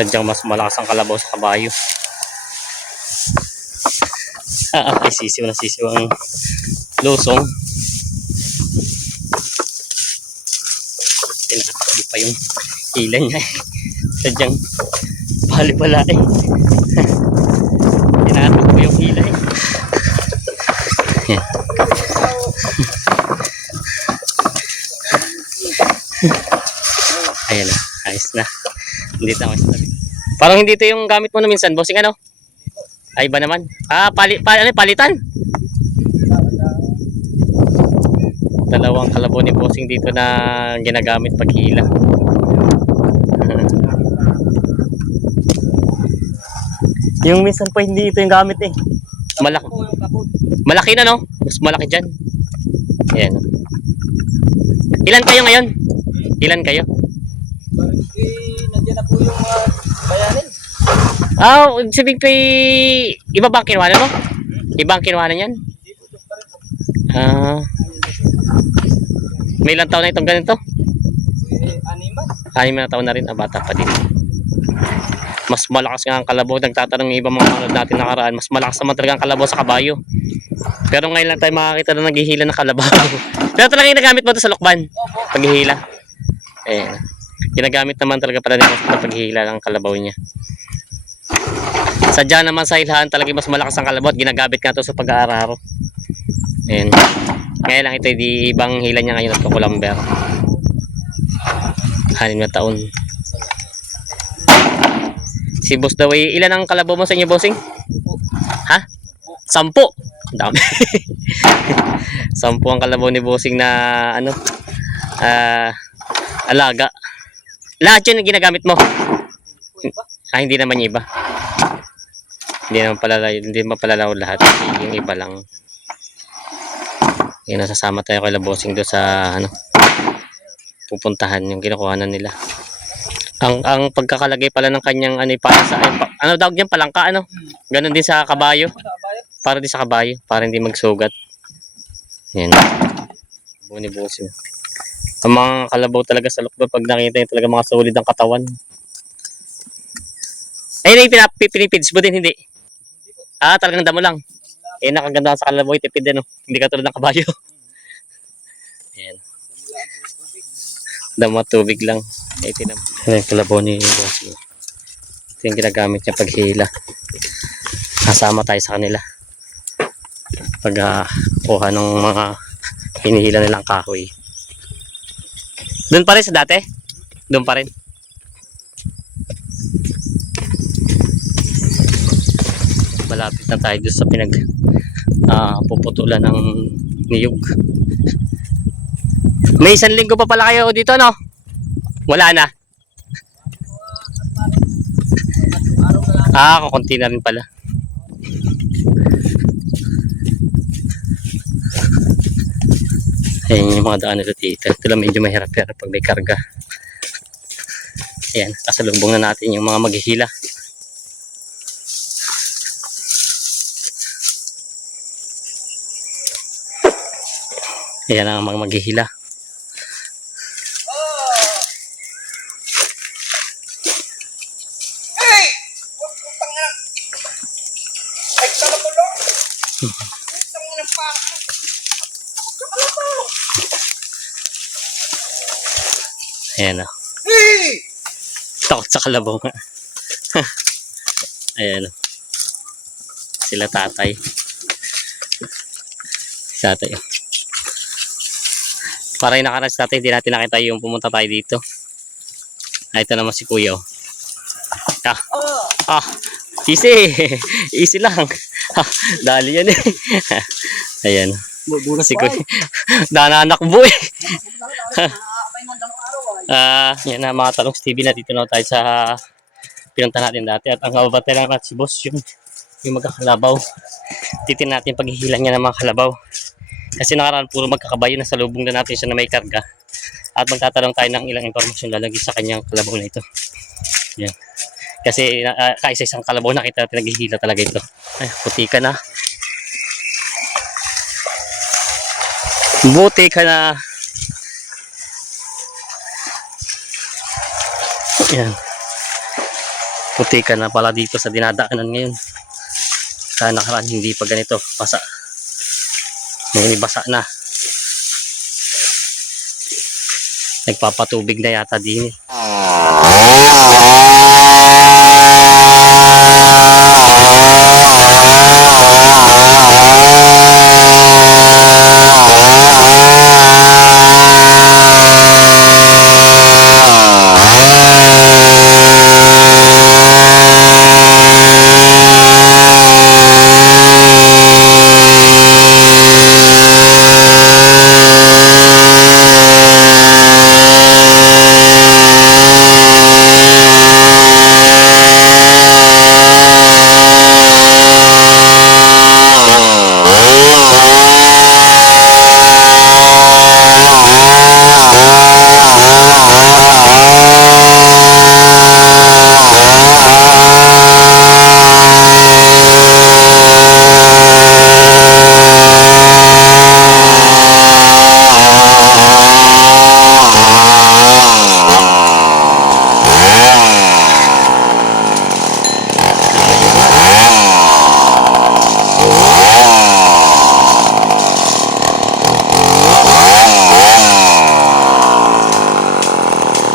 Sadyang mas malakas ang kalabaw sa kabayo. Ay, sisiw na sisiw ang lusong. Tinakbo pa yung ilan niya. Sadyang bali-bala eh. Tinakbo yung hila eh. Yan. Ayan na, ayos na. Hindi na ayos na. Parang hindi ito yung gamit mo na minsan, bossing ano? Ay ba naman? Palitan? Dalawang kalabaw ni bossing dito na ginagamit paghila. Yung minsan po hindi ito yung gamit eh. Malaki na no? Mas malaki dyan. Ayan. Ilan kayo ngayon? Ilan kayo? Nandiyan na po yung mga bayanin. Sabihin ko iba ba ang kinuhanan mo? Iba ang kinuhanan yan? May ilang taon na itong ganito? 6 na taon na rin. Bata pa din. Mas malakas nga ang kalabaw. Nagtatanong yung ibang mga manood natin nakaraan. Mas malakas naman talaga ang kalabaw sa kabayo. Pero ngayon lang tayo makakita na naghihila ng kalabaw. Pero talaga yung nagamit mo ito sa lukban? Paghihila. Ayan. Ginagamit naman talaga pala nila sa paghihila ng kalabaw niya. Sadya naman sa ilahan talaga mas malakas ang kalabaw at ginagamit nga ito sa pag-aararo. Ayan. Ngayon lang ito di ibang hila niya ngayon at kukulamber. 6 na taon. Si boss daw ay ilan ang kalabaw mo sa inyo, bossing? Ha? 10. Dami. 10 ang kalabaw ni bossing na ano? Alaga. Lahat yun ginagamit mo? Hindi naman yung iba. Hindi naman palalaw lahat. Yung iba lang. Yung nasasama tayo kay bossing doon sa ano, pupuntahan yung kinukuhanan nila. Ang pagkakalagay pala ng kanyang ano para sa ano daw diyan palangka ano. Ganon din sa kabayo. Para din sa kabayo, para hindi magsugat. Yan. Buni bossing. Ang mga kalabaw talaga sa lukban pag nakita niyo talaga mga solid ang katawan. Ay, pinipids mo din hindi? Talagang damo lang. Nakaganda sa kalabaw tipid din, no? Hindi katulad ng kabayo. Ayan. Damo tubig lang. Ayan yung kalabaw ni bossing. Ito yung ginagamit niya paghila. Kasama tayo sa kanila. Pag kuha ng mga hinihila nilang kahoy. Doon pa rin sa dati? Doon pa rin. Malapit na tayo doon sa puputulan ng niyog. May 1 linggo pa pala kayo dito, no? Wala na. Kukunti na rin pala. Ayan yung mga daan nito dito. Ito lang medyo mahirap-hirap pag may karga. Ayan, kasalubong na natin yung mga maghihila. Ayan ang mga maghihila. Ayan o. Takot sa kalabaw nga. Ayan o. Sila tatay. Tatay o. Para yung nakaraan si tatay, hindi natin nakita yung pumunta tayo dito. Ito naman si kuya o. Easy. Easy lang. Dali yan eh. Ayan. Si kuya. Dananakbo eh. Yan na mga Talongs TV na dito na tayo sa pinunta natin dati at ang kababate lang natin si boss yung magkakalabaw. Titin natin paghihila niya ng mga kalabaw kasi nakaraan puro magkakabayo na sa lubong na natin siya na may karga at magtatanong tayo ng ilang impormasyon lalagay sa kanyang kalabaw na ito. Yan. Kasi kaisa isang kalabaw nakita natin naghihila talaga ito. Ay, puti ka na. Buti ka na. Yan. Puti ka na pala dito sa dinadaanan ngayon. Sa nakaraan hindi pa ganito, basa. Ngayon basa na. Nagpapatubig na yata din.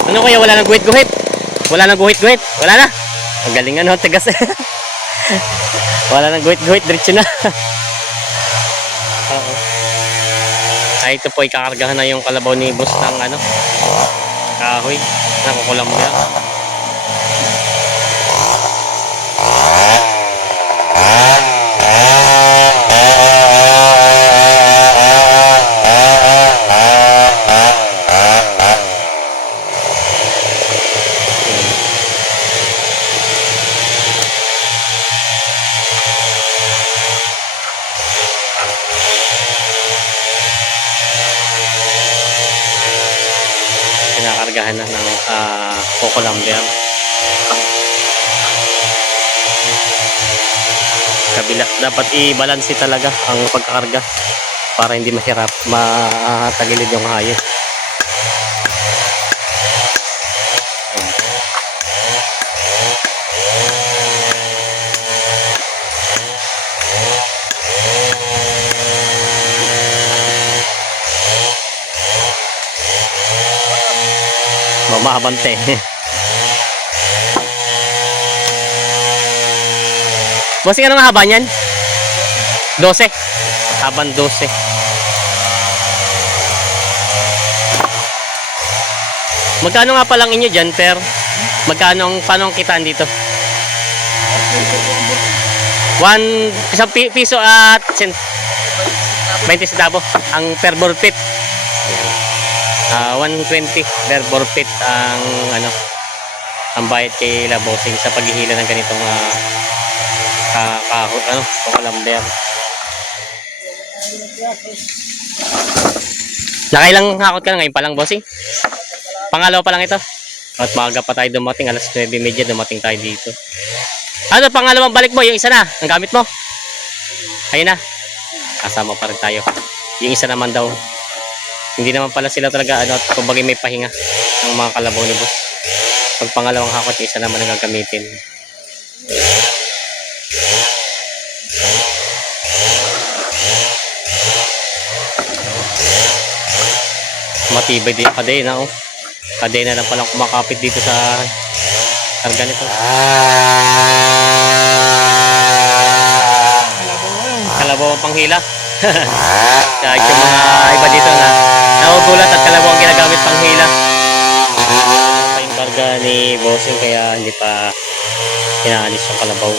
Ano kaya wala nang guhit-guhit? Wala nang guhit-guhit? Wala na? Ang galing ano, tagas. Wala nang guhit-guhit, diretso na. Oo. Ay, ito po, ikakargahan na yung kalabaw ni boss ng ano, kahoy. Nakukulam niya. Kinakargahan na ng coco lumber. Kabila, dapat i-balance talaga ang pagkakarga para hindi mahirap matagilid yung hayop. Mamabante. Bossing, anong haba niyan? 12. Haban 12. Magkano nga palang inyo dyan, per? Magkano, paano ang kitaan dito? 1 piso at 20 centavo ang per bore feet. 120 per bore feet ang ano, ang bayad kay Labosing sa paghihila ng ganitong coco lumber. Nakailang hakot ka na ngayon pa lang, bossing? Pangalawa pa lang ito. At maaga pa tayo dumating, alas 9:30 dumating tayo dito. Ano, pangalawang balik mo, yung isa na, ang gamit mo? Ayun na. Kasama pa rin tayo. Yung isa naman daw. Hindi naman pala sila talaga, ano, kumbaga may pahinga ng mga kalabaw ni boss. Pag pangalawang hakot, yung isa naman ang gagamitin. Matibay din yung kadena, oh. Kadena lang palang kumakapit dito sa karga nito. Kalabaw ang panghila. Kahit yung mga iba dito na nagugulat at kalabaw ang ginagamit panghila. Pa yung karga ni bossing kaya hindi pa inaalis yung kalabaw.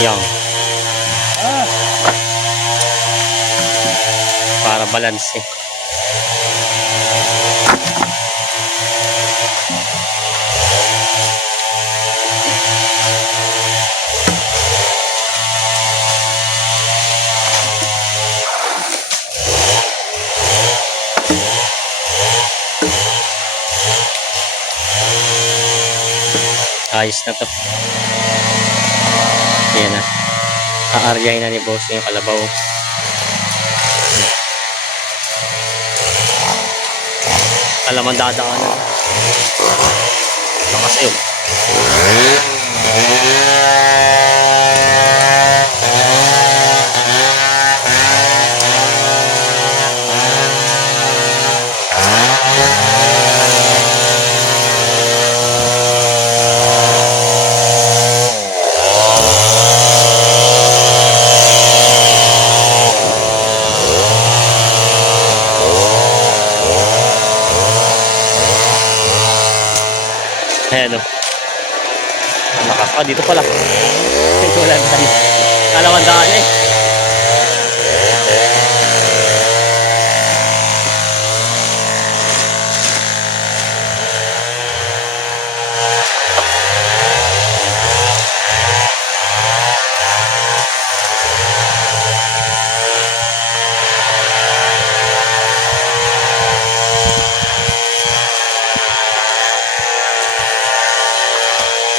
Yan. Para balance eh. Ayos na to. Yan na. Aaryahin na ni boss yung kalabaw. Alaman dadaanan. Lakas yun. Ayan o. Ang lakas. Ah, dito pala. Ito wala tayo. Alaman daan eh.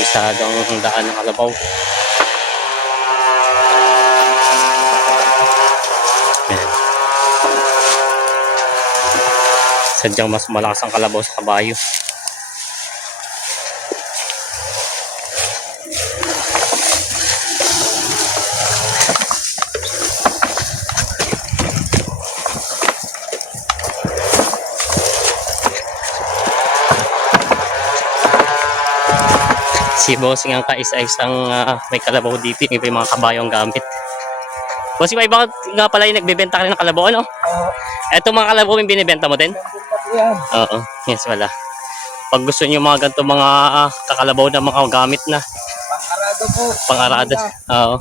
Isadong daan ng kalabaw. Ayan. Sadyang mas malakas ang kalabaw sa kabayo. Si Bossing ang kaisa-isang may kalabaw dito. Yung iba yung mga kabayong gamit. Bossing, may iba nga pala yung nagbebenta ka rin ng kalabaw, ano? Eto mga kalabaw yung binibenta mo din? Yan. Oo, yes wala. Pag gusto niyo mga ganito mga kakalabaw na mga gamit na Pang-arado po. pang-arado. Oo.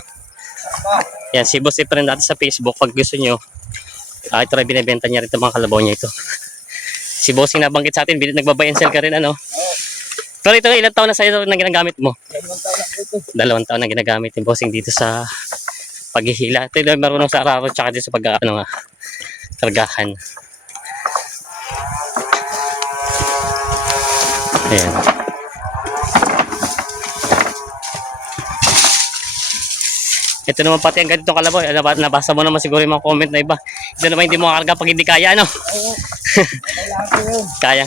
Yan, si Boss rin dati sa Facebook. Pag gusto niyo, ito rin binibenta niya rin itong mga kalabaw niya ito. Si Bossing nabanggit sa atin, nagbabuy and sell ka rin, ano? Pero ito, ilang taon na sa'yo na ginagamit mo? 2 taon na po ito. 2 taon na ginagamit yung Bossing dito sa paghihila. Ito yung marunong sa araro tsaka dito sa kargahan. Ayan. Ito naman pati ang ganitong kalabaw. Nabasa mo naman siguro yung mga comment na iba. Ito naman hindi mo makarga pag hindi kaya, ano? Oo. Kailangan ko yun. Kaya.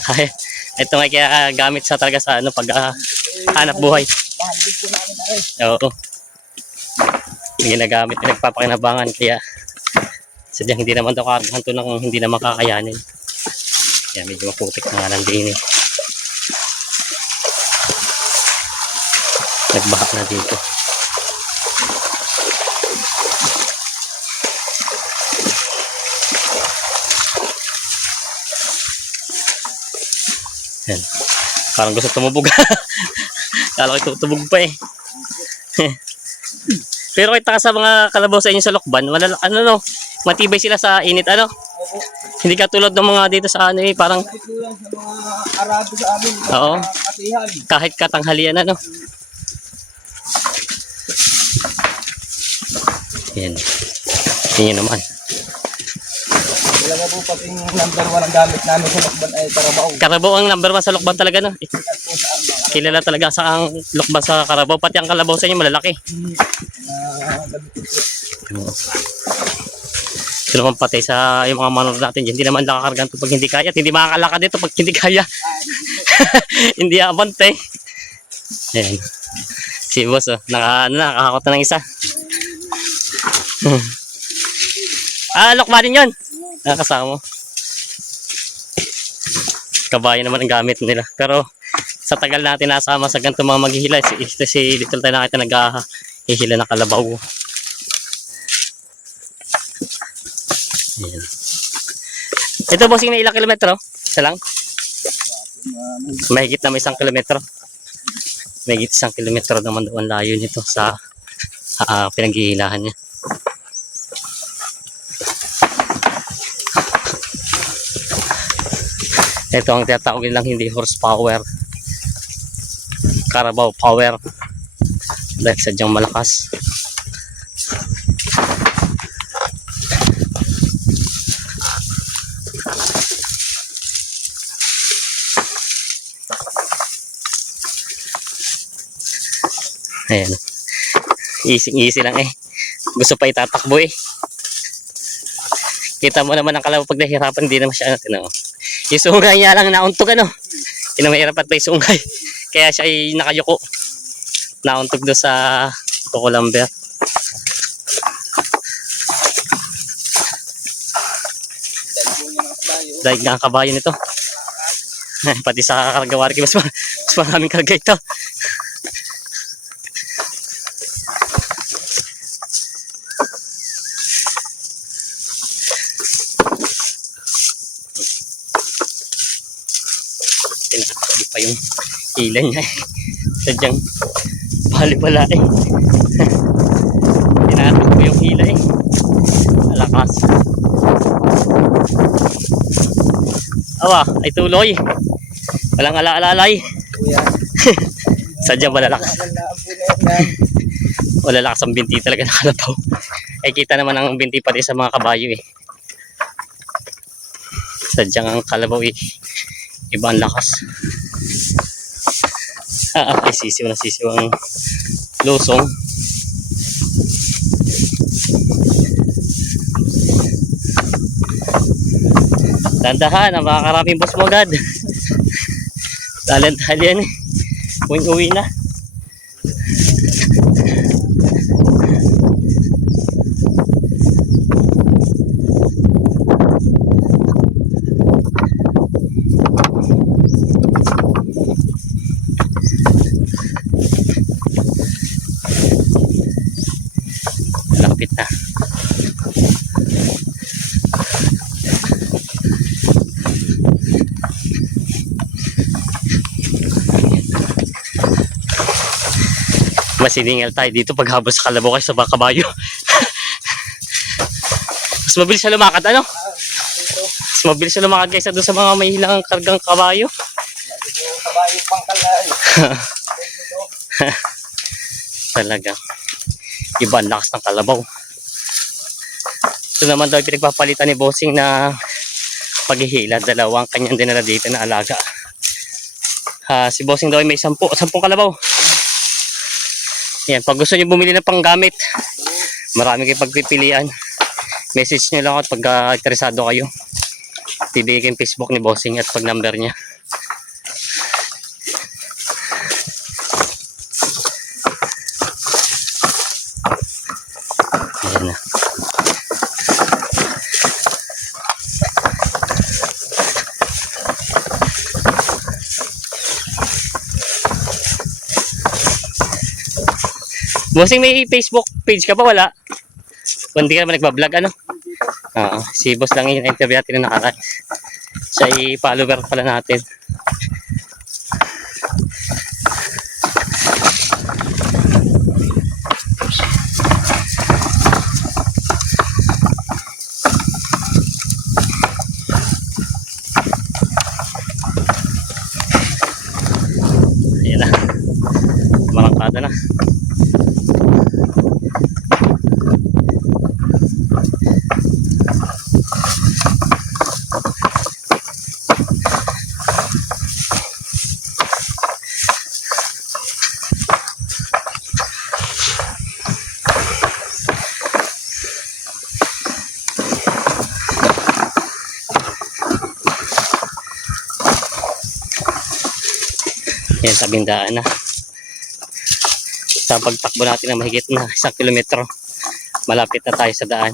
Ito nga kaya gamit sa talaga sa pag hanap buhay. Mahal din po namin na rin. Oo. Ginagamit, nagpapakinabangan kaya sadyang hindi naman daw kargahan to ng hindi naman kakayanin. Kaya medyo maputik na nga lang din eh. Nagbaha na dito. Yan. Parang gusto tumubog. Kala ko tutubog pa eh. Pero kita ka sa mga kalabaw sa inyo sa Lokban, matibay sila sa init, ano? Opo. Hindi katulad ng mga dito sa parang Ito yan sa mga arado sa amin. Oo. Mga katihan. kahit katanghalian, ano? Yan. Tingnan naman. Wala na po pati yung number 1 ang gamit namin sa Lokban ay Carabao. Carabao ang number 1 sa Lokban talaga, no? At po sa mga Kilala talaga sa ang Lokban sa Carabao. Pati ang kalabaw sa inyo malalaki. Ito naman pati sa yung mga manor natin dyan. Hindi naman nakakargan ito pag hindi kaya. At hindi makakalakad dito pag hindi kaya. Hindi abante. Ayan. Si boss, nakakakot na ng isa. Lokmanin yun. Nakasama mo. Kabayan naman ang gamit nila. Pero sa tagal natin nasama sa ganito mga maghihila, si Little tayo nakita nag-hihila ng kalabaw. Ayan. Ito bossing na ilang kilometro? Isa lang? Mahigit na may 1 kilometro. Mahigit 1 kilometro naman doon layo nito sa pinaghihilahan niya. Ito ang tinatawag nilang hindi horsepower, Carabao power, dahil sadyang malakas. Ayan, easy lang eh, gusto pa itatakbo eh. Kita mo naman ang kalabaw pag nahihirapan, hindi naman siya natin, oh. Yung sungay niya lang nauntog ano. Mahirap at may sungay. Kaya siya ay nakayuko. Nauntog doon sa kukulamber. Dahil nga ang kabayo nito. Pati sa kargawari, mas maraming karga ito. Tinatali pa yung hila niya eh. Sadyang bali-bala eh. Tinatali ko yung hila eh. Alakas. Awa, ay tuloy. Walang ala-alalay. Kuya. Sadyang malalakas. Malalakas ang binti talaga ng kalabaw. Ay kita naman ang binti pati sa mga kabayo eh. Sadyang ang kalabaw eh. Iba ang lakas. Ay sisiw na sisiw ang lusong. Tandahan, ang makakaraming boss mo agad. Dalan-dalan yan eh. Uwi na. Lapit na. Masiningal tayo dito paghabol sa kalabaw kasi sa kabayo. Mas mabilis siya lumakad ano? Mas mabilis siya lumakad kaysa doon sa mga may hilang kargang kabayo. Kabayo pangkalay. Talaga. Iba ang lakas ng kalabaw. Ito naman daw pinagpapalitan ni Bossing na paghihila. Dalawang kanyang dinala dito na alaga. Si Bossing daw ay may 10 kalabaw. Yan, pag gusto niyo bumili ng panggamit, marami kayong pagpipilian. Message niyo lang at pag interesado kayo. Bibigay ko yung Facebook ni Bossing at pag number niya. Ayan na. Bossing, may Facebook page ka pa? Wala? Hindi ka naman nagbablog ano? Oo, si Boss lang yung interview natin na nakaka. Siya ay follower pala natin. Ayan na. Marangkada na. Yan, tabing daan na. Sa pagtakbo natin na mahigit na 1 kilometro, malapit na tayo sa daan.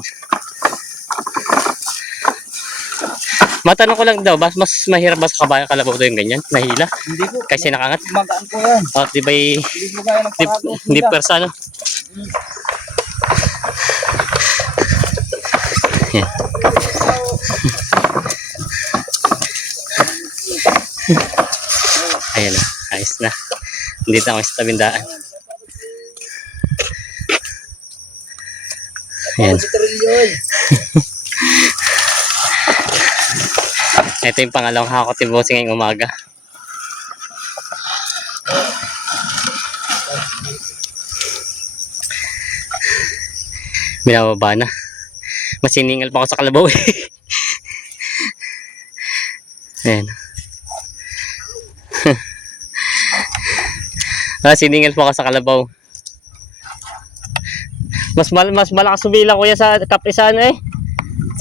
Matanong ko lang daw, mas mahirap ba sa kabayo kalabaw daw yung ganyan? Nahila? Hindi po. Kasi nakangat? Magaan po yan. O, di ba Hindi mo kaya ng pangako. hindi persa, no? Yan. Ayan na, ayos na. Dito ako sa tabing daan. Ayan. Ito yung pangalawang hakot ni Bossing ngayong umaga. Binababa na. Masiningal pa ako sa kalabaw eh. Ayan. Siningal po ako sa kalabaw. Mas malakas subilang kuya sa kaprisan eh.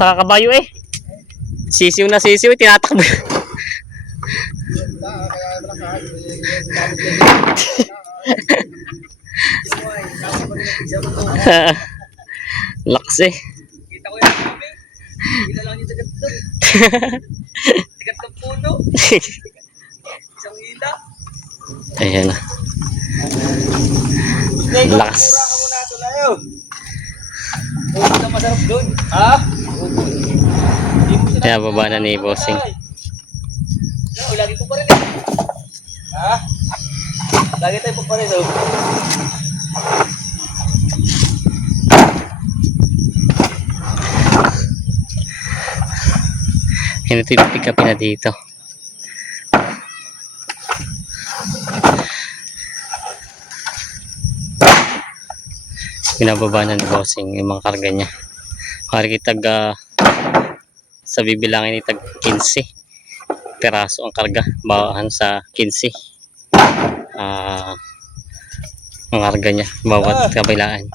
Sa kabayo eh. Sisiw na sisiw, tinatakbo. Lakas eh. Kita ko yung kami. Kita lang yung tagat doon. Tagat ng puno. Isang hila. Ayan na. Lakas. Mura ka muna ito layo. Huwag na masarap doon. Ha? Kaya baba na ni Bossing. Lagi ko pa rin eh. Ha? Lagi tayo pa rin oh. Yan ito yung pick up na dito. Binababa na ni Bossing yung mga karga niya. Makikitag sa bibilangin ni tag 15 peraso ang karga. Bawahan sa 15 ang karga niya bawat kabilaan.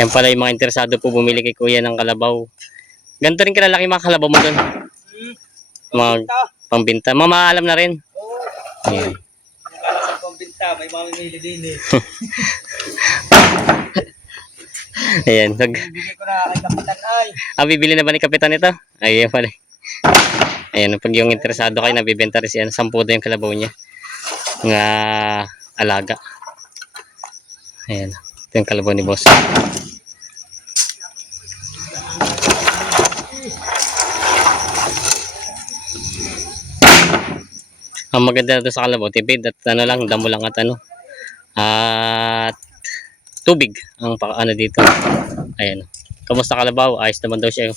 Yan pala yung mga interesado po bumili kay kuya ng kalabaw. Ganito rin kalalaki mga kalabaw mo doon. Mga pambinta. Mga maalam na rin. Oo. Ayan. Kala sa pambinta, may mamimili din eh. Ayan. Bigay ko na kay Kapitan ay. Bibili na ba ni Kapitan ito? Ayan pala. Ayan. Pag yung interesado kayo, nabibenta rin siya. 10 daw yung kalabaw niya. Nga alaga. Ayan. Ito yung kalabaw ni boss. Ang maganda na sa kalabaw, tipid at ano lang, damo lang at ano. At tubig ang ano dito. Ayan. Kamusta kalabaw? Ayos naman daw siya.